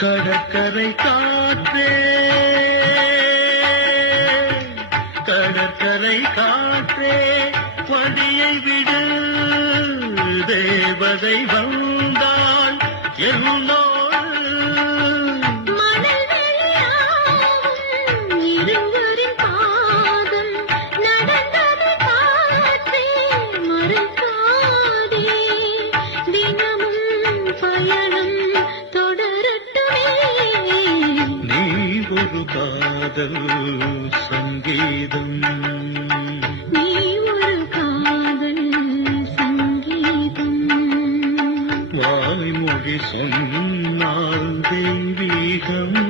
கடற்கரை காற்றே கடற்கரை காற்றே படியை விடு தேவதை வந்தாள் என்னோடு ஒரு காதல் சங்கீதம் நீ ஒரு காதல் சங்கீதம் வாய்மொழி சொன்னால் தெய்வீகம்